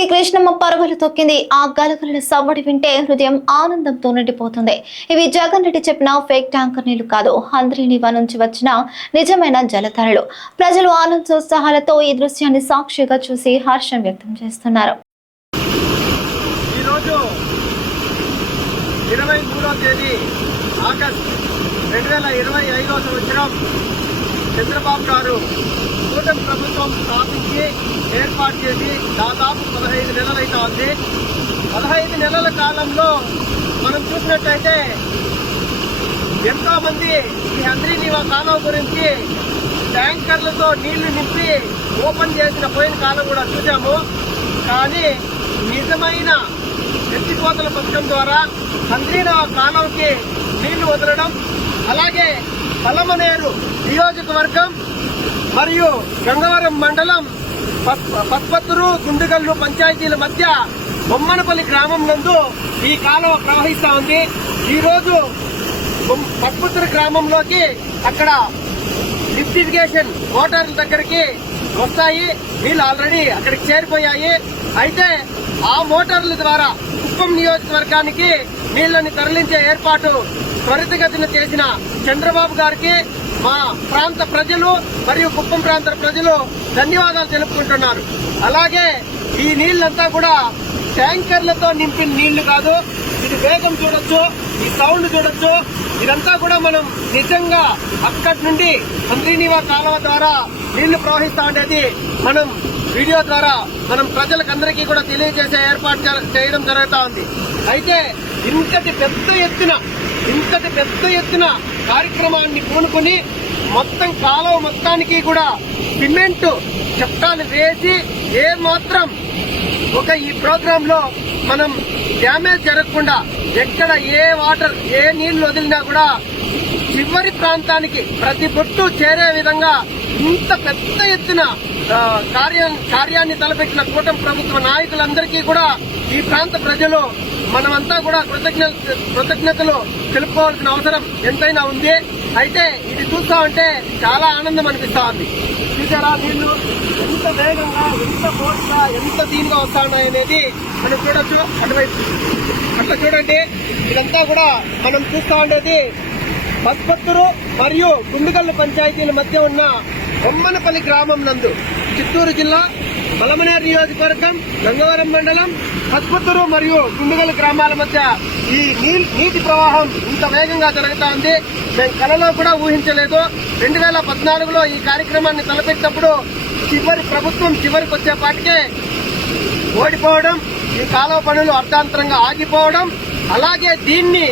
కాలంలోకి కృష్ణమ్మ పరుగులు తొక్కింది. ఆ గలగల సవ్వడి వింటే హృదయం ఆనందంతో నిండిపోతుంది. ఇవి జగన్ రెడ్డి చెప్పిన ఫేక్ ట్యాంకర్ నీళ్ళు కాదు. హంద్రీనివా నుంచి వచ్చిన నిజమైన జలధారలు. ప్రజలు ఆనందోత్సాహాలతో ఈ దృశ్యాన్ని సాక్షిగా చూసి హర్షం వ్యక్తం చేస్తున్నారు. ఇరవై మూడో తేదీ ఆగస్ట్ రెండు వేల ఇరవై ఐదో సంవత్సరం చంద్రబాబు గారు కూటమి ప్రభుత్వం స్థాపించి ఏర్పాటు చేసి దాదాపు పదహైదు నెలలైతే ఉంది. పదహైదు నెలల కాలంలో మనం చూసినట్టయితే ఎంతో మంది ఈ హంద్రీనీవా కాలువ గురించి ట్యాంకర్లతో నీళ్ళు నింపి ఓపెన్ చేసిన పోయిన కాలం కూడా చూసాము కానీ నిజమైన ఎత్తిపోతల పథకం ద్వారా హంద్రీనీవా కాలువకి నీళ్ళు వదలడం అలాగే పలమనేరు నియోజకవర్గం మరియు గంగవరం మండలం పత్పత్తురు గుండుగల్లు పంచాయతీల మధ్య బొమ్మనపల్లి గ్రామం నందు ఈ కాలువ ప్రవహిస్తా ఉంది. ఈ రోజు గ్రామంలోకి అక్కడ లిఫ్ట్ ఇరిగేషన్ మోటార్ల దగ్గరికి వస్తాయి. నీళ్ళు ఆల్రెడీ అక్కడికి చేరిపోయాయి. అయితే ఆ మోటార్ల ద్వారా కుప్పం నియోజకవర్గానికి నీళ్ళను తరలించే ఏర్పాటు త్వరితగతిన చేసిన చంద్రబాబు గారికి మా ప్రాంత ప్రజలు మరియు కుప్పం ప్రాంత ప్రజలు ధన్యవాదాలు తెలుపుకుంటున్నారు. అలాగే ఈ నీళ్ళంతా కూడా ట్యాంకర్లతో నింపిన నీళ్ళు కాదు ఇది వేగం చూడొచ్చు ఈ సౌండ్ చూడొచ్చు. ఇదంతా కూడా మనం నిజంగా అక్కడి నుండి మంత్రినివా కాలువ ద్వారా నీళ్ళు ప్రవహిస్తా ఉండేది మనం వీడియో ద్వారా మనం ప్రజలకందరికీ కూడా తెలియజేసే ఏర్పాటు చేయడం జరుగుతా ఉంది. అయితే ఇంతటి పెద్ద ఎత్తున ఇంతటి పెద్ద ఎత్తున కార్యక్రమాన్ని పూనుకొని మొత్తం కాలువ మొత్తానికి కూడా సిమెంట్ చట్టాలు వేసి ఏ మాత్రం ఒక ఈ ప్రోగ్రామ్లో మనం డ్యామేజ్ జరగకుండా ఎక్కడ ఏ వాటర్ ఏ నీళ్ళు వదిలినా కూడా చివరి ప్రాంతానికి ప్రతి బొట్టు చేరే విధంగా ఇంత పెద్ద ఎత్తున కార్యం కార్యాన్ని తలపెట్టిన కూటమి ప్రభుత్వ నాయకులందరికీ కూడా ఈ ప్రాంత ప్రజలు మనమంతా కూడా కృతజ్ఞ కృతజ్ఞతలు తెలుపుకోవాల్సిన అవసరం ఎంతైనా ఉంది. అయితే ఇది చూస్తా ఉంటే చాలా ఆనందం అనిపిస్తా ఉంది చూసారా వీళ్ళు? ఎంత వేగంగా ఎంత ఫోర్స్గా ఎంత దీనిగా వస్తా ఉన్నాయి అనేది మనం చూడొచ్చు. అటువైపు. అట్లా చూడండి. ఇదంతా కూడా మనం చూస్తా ఉండేది బస్పత్తురు మరియు గుండుగల్లు పంచాయతీల మధ్య ఉన్న బొమ్మనపల్లి గ్రామం నందు. చిత్తూరు జిల్లా బలమనేరు నియోజకవర్గం గంగవరం మండలం పస్పత్తురు మరియు గుండుగల్ గ్రామాల మధ్య ఈ నీ- నీటి ప్రవాహం ఇంత వేగంగా జరుగుతా ఉంది మేము కలలో కూడా ఊహించలేదు. రెండు వేల పద్నాలుగులో ఈ కార్యక్రమాన్ని తలపెట్టినప్పుడు చివరి ప్రభుత్వం చివరికి వచ్చేపాటికే ఓడిపోవడం ఈ కాలువ పనులు అర్థాంతరంగా ఆగిపోవడం అలాగే దీన్ని